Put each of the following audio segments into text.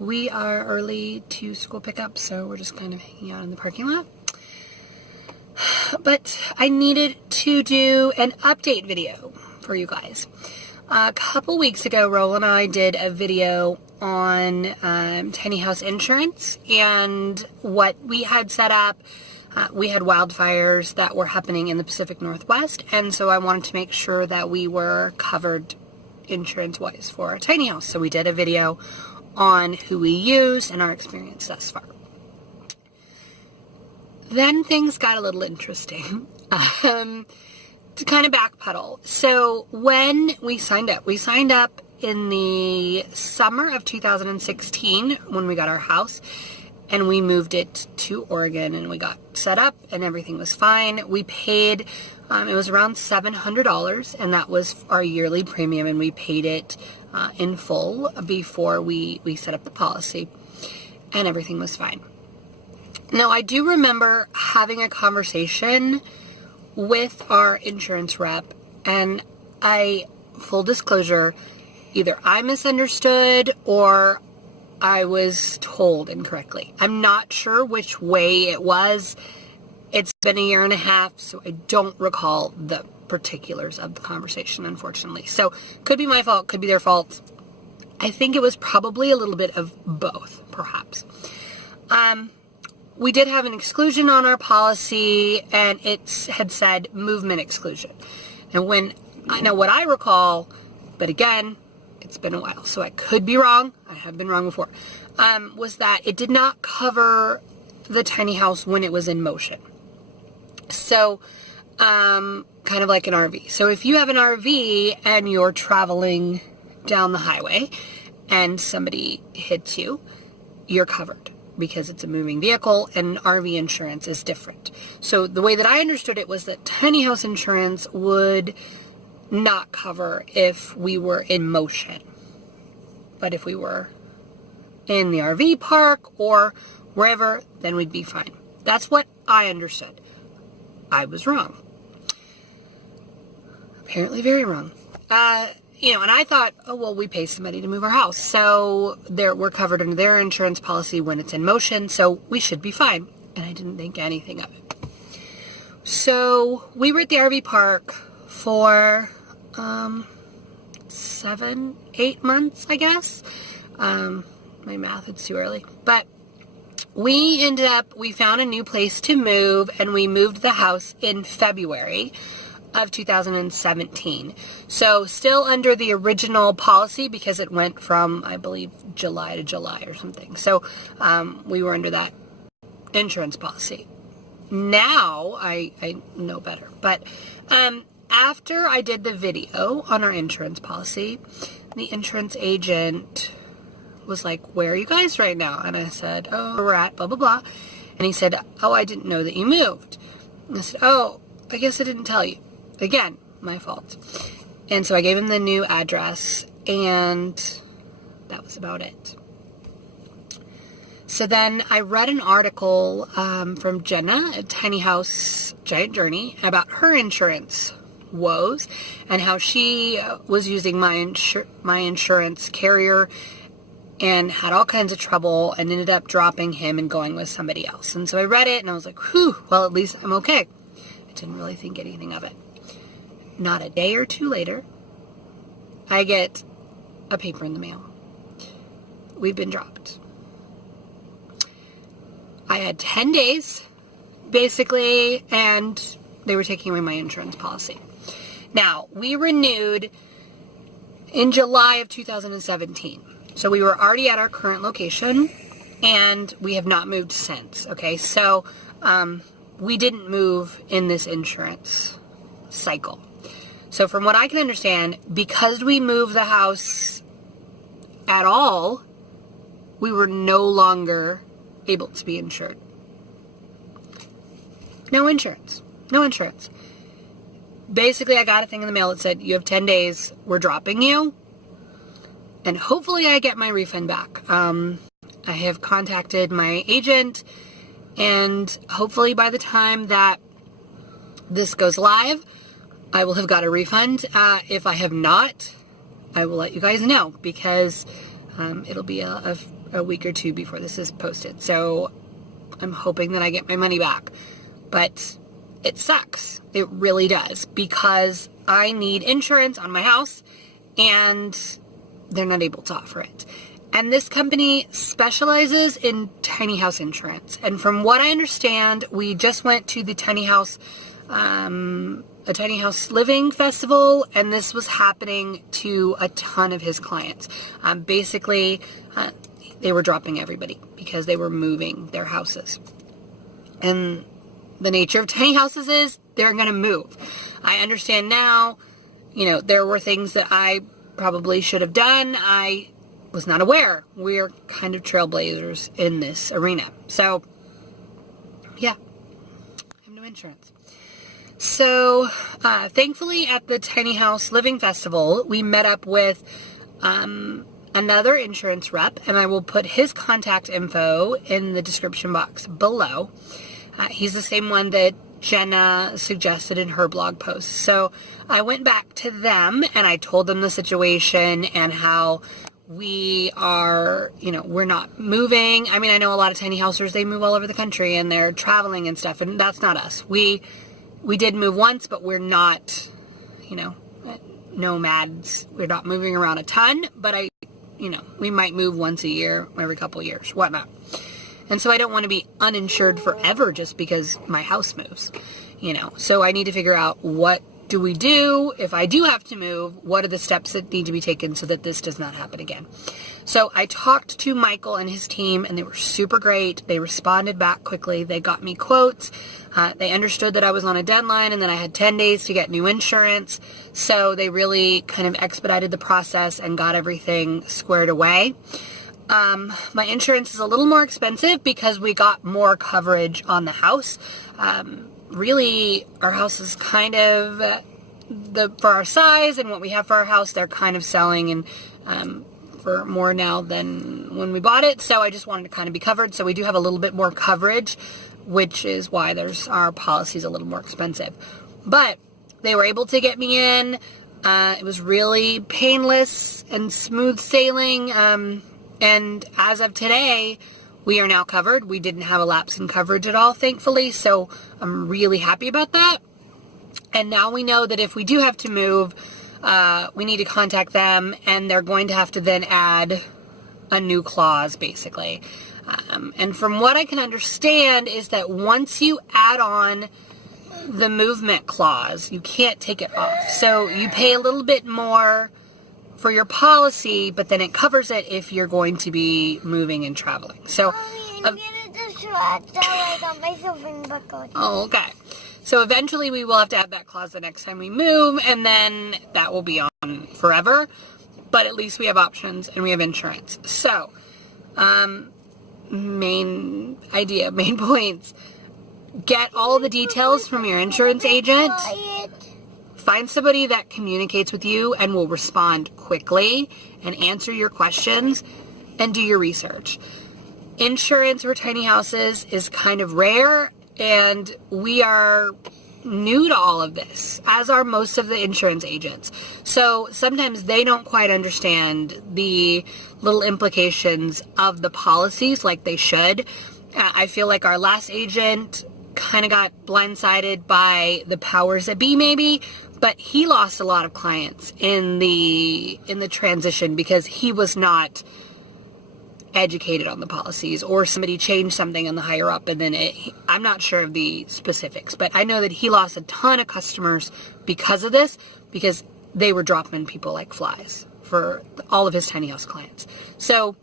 We are early to school pickup, so we're just kind of hanging out in the parking lot. But I needed to do an update video for you guys. A couple weeks ago, Roland and I did a video on tiny house insurance and what we had set up. We had wildfires that were happening in the Pacific Northwest, and so I wanted to make sure that we were covered insurance-wise for a tiny house. So we did a video on who we use and our experience thus far. Then things got a little interesting. To kind of backpedal. So when we signed up in the summer of 2016 when we got our house, and we moved it to Oregon, and we got set up and everything was fine. We paid, it was around $700, and that was our yearly premium, and we paid it in full before we set up the policy, and everything was fine. Now, I do remember having a conversation with our insurance rep, and full disclosure, either I misunderstood or I was told incorrectly. I'm not sure which way it was. It's been a year and a half, so I don't recall the particulars of the conversation, unfortunately. So, could be my fault, could be their fault. I think it was probably a little bit of both, perhaps. We did have an exclusion on our policy, and it had said movement exclusion. And when I know what I recall, but again, it's been a while, so I could be wrong. I have been wrong before. Was that it did not cover the tiny house when it was in motion. So, kind of like an RV. So if you have an RV and you're traveling down the highway and somebody hits you, you're covered because it's a moving vehicle, and RV insurance is different. So the way that I understood it was that tiny house insurance would not cover if we were in motion. But if we were in the RV park or wherever, then we'd be fine. That's what I understood. I was wrong. Apparently very wrong. And I thought, oh, well, we pay somebody to move our house. So we're covered under their insurance policy when it's in motion, so we should be fine. And I didn't think anything of it. So we were at the RV park for 7, 8 months, I guess. My math, it's too early. But we found a new place to move, and we moved the house in February of 2017. So still under the original policy because it went from, I believe, July to July or something. So we were under that insurance policy. Now I know better. But after I did the video on our insurance policy, the insurance agent was like, where are you guys right now? And I said, oh, we're at blah, blah, blah. And he said, oh, I didn't know that you moved. And I said, oh, I guess I didn't tell you. Again, my fault. And so I gave him the new address, and that was about it. So then I read an article from Jenna at Tiny House Giant Journey about her insurance woes and how she was using my insurance carrier and had all kinds of trouble and ended up dropping him and going with somebody else. And so I read it and I was like, whew, well, at least I'm okay. I didn't really think anything of it. Not a day or two later, I get a paper in the mail. We've been dropped. I had 10 days, basically, and they were taking away my insurance policy. Now, we renewed in July of 2017. So we were already at our current location, and we have not moved since, okay? So we didn't move in this insurance cycle. So from what I can understand, because we moved the house at all, we were no longer able to be insured. No insurance. No insurance. Basically, I got a thing in the mail that said, you have 10 days, we're dropping you, and hopefully I get my refund back. I have contacted my agent, and hopefully by the time that this goes live, I will have got a refund. If I have not, I will let you guys know, because it'll be a a week or two before this is posted. So I'm hoping that I get my money back. But it sucks. It really does, because I need insurance on my house and they're not able to offer it. And this company specializes in tiny house insurance. And from what I understand, we just went to the tiny house, a tiny house living festival, and this was happening to a ton of his clients. Basically, they were dropping everybody because they were moving their houses. And the nature of tiny houses is they're going to move. I understand now, there were things that I probably should have done. I was not aware. We're kind of trailblazers in this arena. So, yeah, I have no insurance. So, thankfully at the Tiny House Living Festival, we met up with another insurance rep, and I will put his contact info in the description box below. He's the same one that Jenna suggested in her blog post. So I went back to them and I told them the situation and how we are, we're not moving. I mean, I know a lot of tiny housers, they move all over the country and they're traveling and stuff, and that's not us. We did move once, but we're not, nomads. We're not moving around a ton, but we might move once a year, every couple of years, whatnot. And so I don't want to be uninsured forever just because my house moves, So I need to figure out, what do we do if I do have to move? What are the steps that need to be taken so that this does not happen again? So I talked to Michael and his team, and they were super great. They responded back quickly. They got me quotes. They understood that I was on a deadline and that I had 10 days to get new insurance. So they really kind of expedited the process and got everything squared away. My insurance is a little more expensive because we got more coverage on the house. Really, our house is kind of, for our size and what we have for our house, they're kind of selling and for more now than when we bought it. So I just wanted to kind of be covered. So we do have a little bit more coverage, which is why our policy is a little more expensive. But they were able to get me in. It was really painless and smooth sailing. And as of today, we are now covered. We didn't have a lapse in coverage at all, thankfully. So I'm really happy about that. And now we know that if we do have to move, we need to contact them, and they're going to have to then add a new clause, basically. And from what I can understand is that once you add on the movement clause, you can't take it off. So you pay a little bit more for your policy, but then it covers it if you're going to be moving and traveling. So, oh, okay. So eventually we will have to add that clause the next time we move, and then that will be on forever. But at least we have options and we have insurance. So, main points. Get all the details from your insurance agent. Find somebody that communicates with you and will respond quickly and answer your questions, and do your research. Insurance for tiny houses is kind of rare, and we are new to all of this, as are most of the insurance agents. So sometimes they don't quite understand the little implications of the policies like they should. I feel like our last agent kind of got blindsided by the powers that be, maybe, but he lost a lot of clients in the transition because he was not educated on the policies, or somebody changed something on the higher up, and then I'm not sure of the specifics, but I know that he lost a ton of customers because of this, because they were dropping people like flies for all of his tiny house clients. So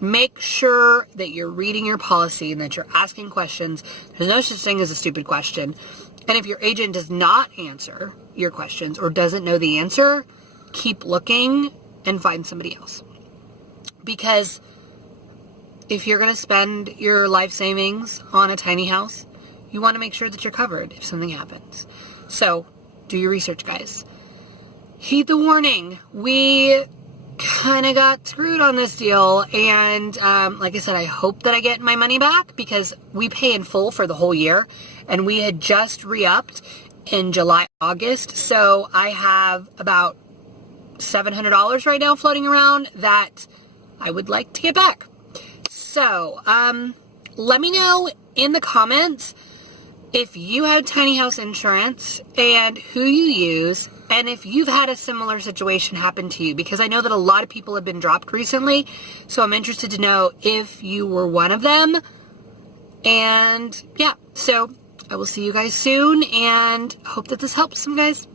make sure that you're reading your policy and that you're asking questions. There's no such thing as a stupid question. And if your agent does not answer your questions or doesn't know the answer, keep looking and find somebody else. Because if you're going to spend your life savings on a tiny house, you want to make sure that you're covered if something happens. So do your research, guys. Heed the warning. We kind of got screwed on this deal, and like I said, I hope that I get my money back, because we pay in full for the whole year, and we had just re-upped in July, August, so I have about $700 right now floating around that I would like to get back. So, let me know in the comments if you have tiny house insurance and who you use, and if you've had a similar situation happen to you, because I know that a lot of people have been dropped recently, so I'm interested to know if you were one of them. And yeah, so I will see you guys soon, and hope that this helps some guys.